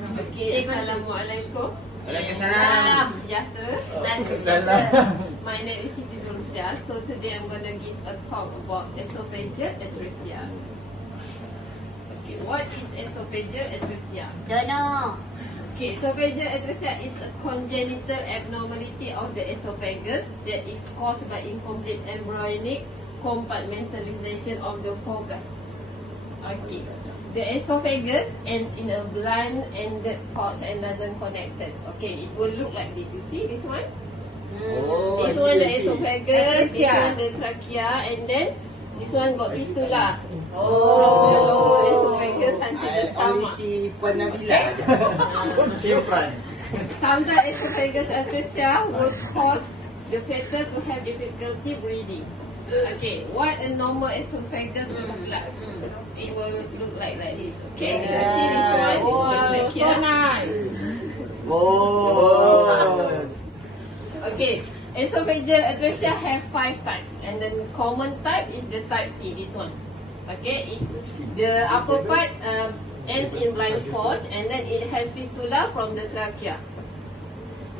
Okay, Assalamualaikum. Waalaikumsalam. Sejahtera. My name is Atresia. So today I'm going to give a talk about esophageal atresia. Okay, what is esophageal atresia? Don't know. Okay, esophageal atresia is a congenital abnormality of the esophagus that is caused by incomplete embryonic compartmentalization of the foregut. Okay. The esophagus ends in a blunt-ended pouch and doesn't connect it. Okay, it will look like this. You see this one? Oh, This one the esophagus, this one the trachea, and then this one got fistula. From the lower esophagus until the Only stomach. si Puan Nabila aja. Sometimes esophagus atresia will cause the fetus to have difficulty breathing. Okay, what a normal esophagus looks like? It will look like this. Okay, you see this one? This one like here. So nice. Oh. Okay, esophageal atresia have 5 types, and the common type is the type C. This one. Okay, the upper part ends in blind pouch, and then it has fistula from the trachea.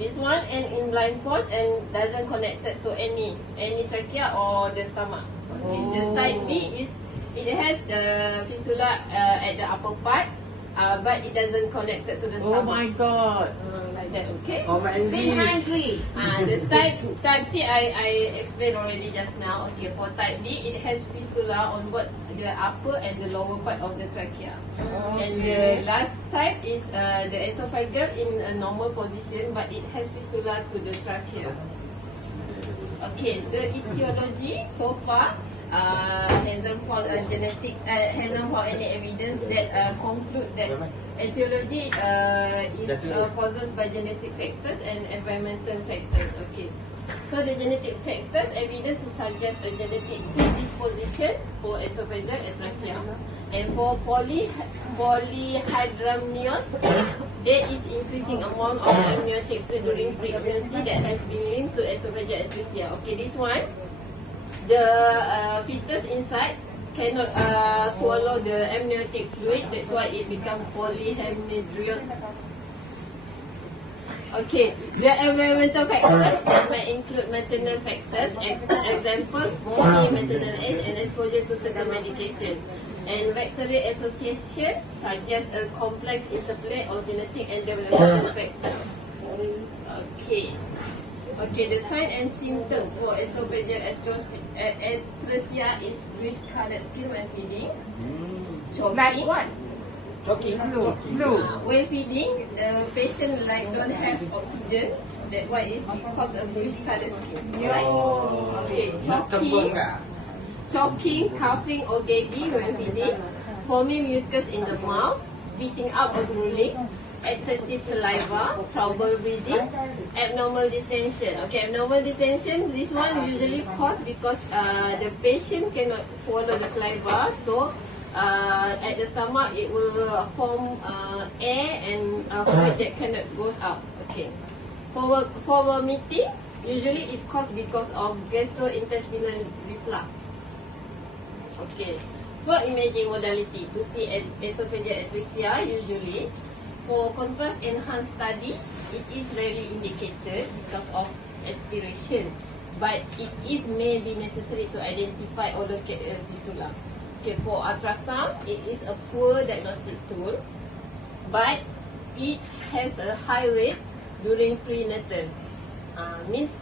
This one ends in blind pouch and doesn't connect it to any trachea or the stomach. Okay. The type B is it has the fistula at the upper part, but it doesn't connect it to the stomach. Oh my god. Like that. Okay. Oh, my Been English. hungry. The type C I explained already just now. Okay, for type D, it has fistula on both the upper and the lower part of the trachea. And the last type is the esophageal in a normal position, but it has fistula to the trachea. Okay, the etiology so far hasn't found any evidence that conclude that etiology is caused by genetic factors and environmental factors. Okay, so the genetic factors evident to suggest a genetic predisposition for esophageal atresia, and for polyhydramnios, there is increasing amount of amniotic fluid during pregnancy that has been linked to esophageal atresia. Okay, this one, the fetus inside cannot swallow the amniotic fluid. That's why it becomes polyhydramnios. Okay, the environmental factors that may include maternal factors, examples, maternal age and exposure to certain medication. And bacterial association suggests a complex interplay of genetic and developmental factors. Okay. Okay, the sign and symptom for esophageal atresia is bluish-colored skin when feeding, choking. Like what? Talking. When feeding, the patient don't have oxygen. That's why it causes a bluish-colored skin. Right? Okay, choking, coughing or gagging when feeding, forming mucus in the mouth, spitting out or drooling, excessive saliva, trouble breathing, abnormal distension. Okay, abnormal distension, this one usually caused because the patient cannot swallow the saliva, so at the stomach it will form air and fluid that cannot goes out. Okay, for vomiting, usually it caused because of gastrointestinal reflux. Okay, for imaging modality to see esophageal atresia, usually for contrast enhanced study, it is rarely indicated because of aspiration, but it is may be necessary to identify or locate a fistula. Okay, for ultrasound, it is a poor diagnostic tool, but it has a high rate during prenatal. Means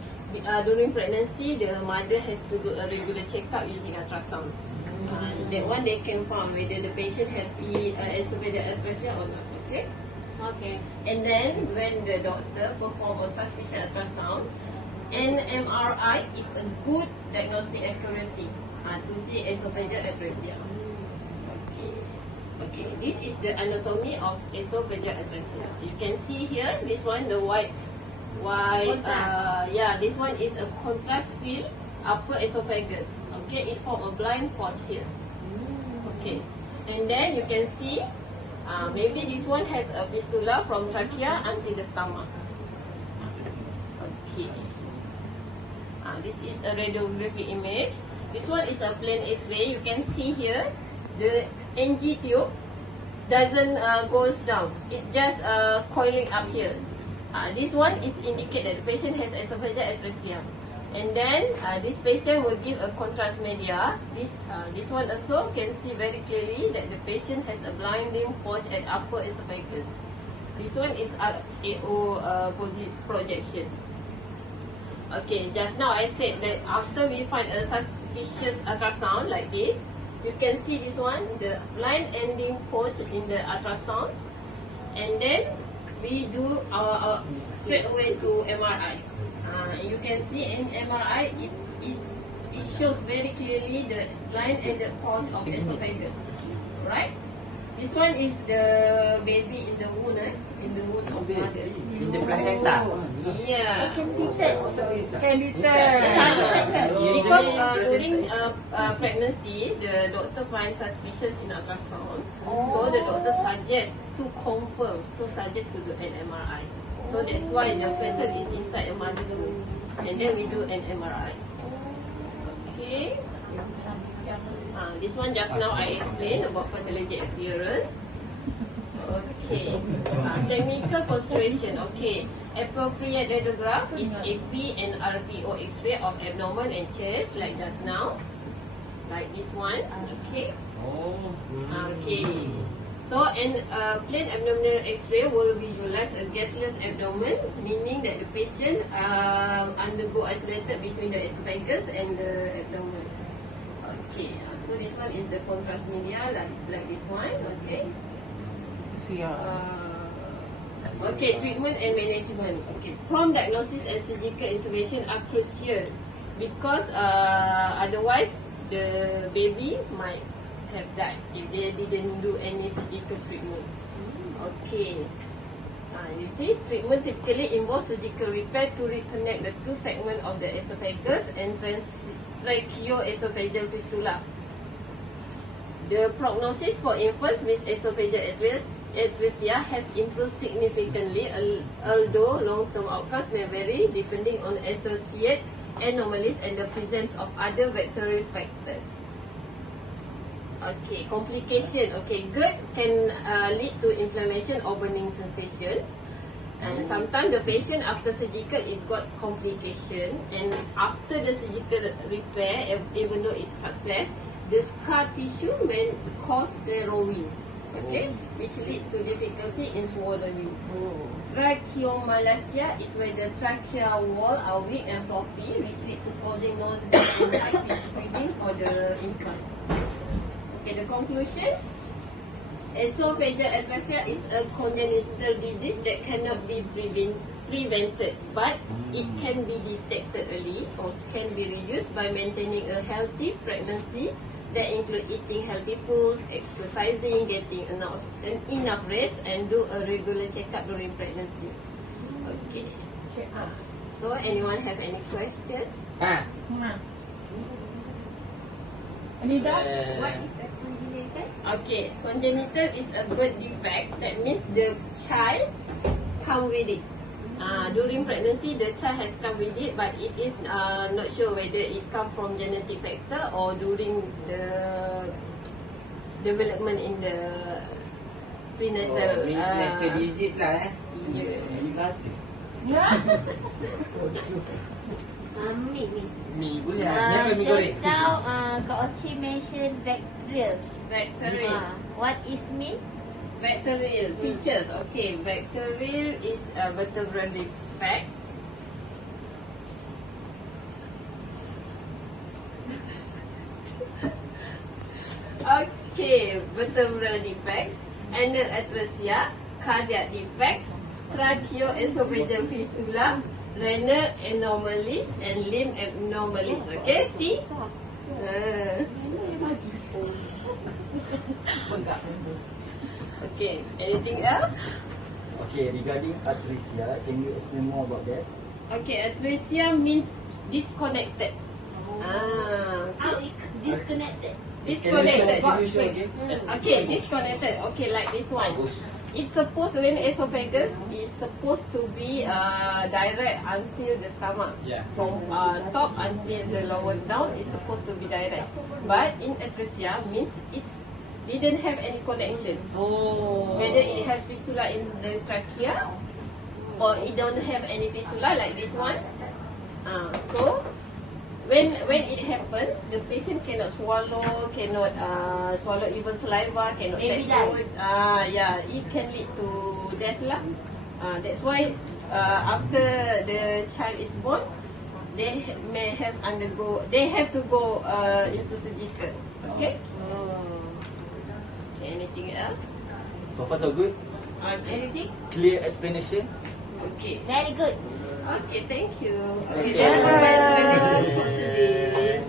during pregnancy, the mother has to do a regular checkup using ultrasound. That one they can find whether the patient have esophageal atresia or not. Okay. Okay. And then when the doctor perform a suspicious ultrasound, an MRI is a good diagnostic accuracy to see esophageal atresia. Okay, this is the anatomy of esophageal atresia. You can see here, this one, the white, this one is a contrast filled upper esophagus. Okay, it form a blind pouch here. Okay, and then you can see maybe this one has a fistula from trachea until the stomach. Okay. This is a radiography image. This one is a plain X-ray. You can see here the NG tube doesn't goes down. It just coiling up here. This one is indicate that the patient has esophageal atresia. And then this patient will give a contrast media. This one also can see very clearly that the patient has a blinding pulse at upper esophagus. This one is RAO projection. Okay, just now I said that after we find a suspicious ultrasound like this, you can see this one, the blind ending pulse in the ultrasound, and then we do our straight away to MRI. You can see in MRI, it shows very clearly the blind ended pulse of esophagus, right? This one is the baby in the womb, in the womb of mother. In the placenta. Yeah. Can detect. Because during pregnancy, the doctor finds suspicious in ultrasound, so the doctor suggests to confirm, suggest to do an MRI. So that's why the fetus is inside the mother's womb, and then we do an MRI. Okay. This one just now I explained about pathology appearance. Okay. Technical consideration. Okay. Appropriate radiograph is AP and RPO X-ray of abdomen and chest, like just now, like this one. Okay. Okay. So, plain abdominal X-ray will visualize a gasless abdomen, meaning that the patient undergo isolated between the esophagus and the abdomen. Okay, so this one is the contrast media, like this one. Okay. Okay, treatment and management. Okay, prompt diagnosis and surgical intervention are crucial because otherwise the baby might have died if they didn't do any surgical treatment. Okay. You see, treatment typically involves surgical repair to reconnect the two segments of the esophagus and tracheoesophageal fistula. The prognosis for infants with esophageal atresia has improved significantly, although long-term outcomes may vary depending on associated anomalies and the presence of other vectorial factors. Okay, complication. Okay, GERD can lead to inflammation or burning sensation. And sometimes the patient after surgical it got complication, and after the surgical repair, even though it's success, the scar tissue may cause narrowing, okay, which lead to difficulty in swallowing. Tracheomalacia is where the trachea wall are weak and floppy, which lead to causing nausea and high-pitched breathing for the infant. Okay, the conclusion. Esophageal atresia is a congenital disease that cannot be prevented, but it can be detected early or can be reduced by maintaining a healthy pregnancy that include eating healthy foods, exercising, getting enough rest, and do a regular checkup during pregnancy. Okay. So, anyone have any question? Anita? What is the congenital? Okay, congenital is a birth defect. That means the child come with it. During pregnancy, the child has come with it, but it is not sure whether it come from genetic factor or during the development in the prenatal. Natural disease lah Mi boleh lah. Mi goreng. Just now, Kak Oci mentioned bacterial. Bacterial. What is mean? Bacterial features. Okay, bacterial is a vertebral defect. Okay, vertebral defects, anal atresia, cardiac defects, tracheoesophageal fistula, renal anomalies, and limb abnormalities. Okay, see? Okay, anything else? Okay, regarding atresia, can you explain more about that? Okay, atresia means disconnected. How it disconnected? Disconnected. Can you show again? Okay, disconnected. Okay, like this one. It's supposed, when esophagus is supposed to be direct until the stomach. Yeah. From top until the lower down is supposed to be direct. But in atresia means it's didn't have any connection. Oh. Whether it has fistula in the trachea or it don't have any fistula like this one. So when it happens, the patient cannot swallow, cannot swallow even saliva, cannot Maybe take food. Yeah, it can lead to death lah. That's why after the child is born, they have to go into surgical. Okay. Okay, anything else? So far so good. Anything? Clear explanation. Okay. Very good. Okay, thank you. Okay, Okay. that's my explanation for today.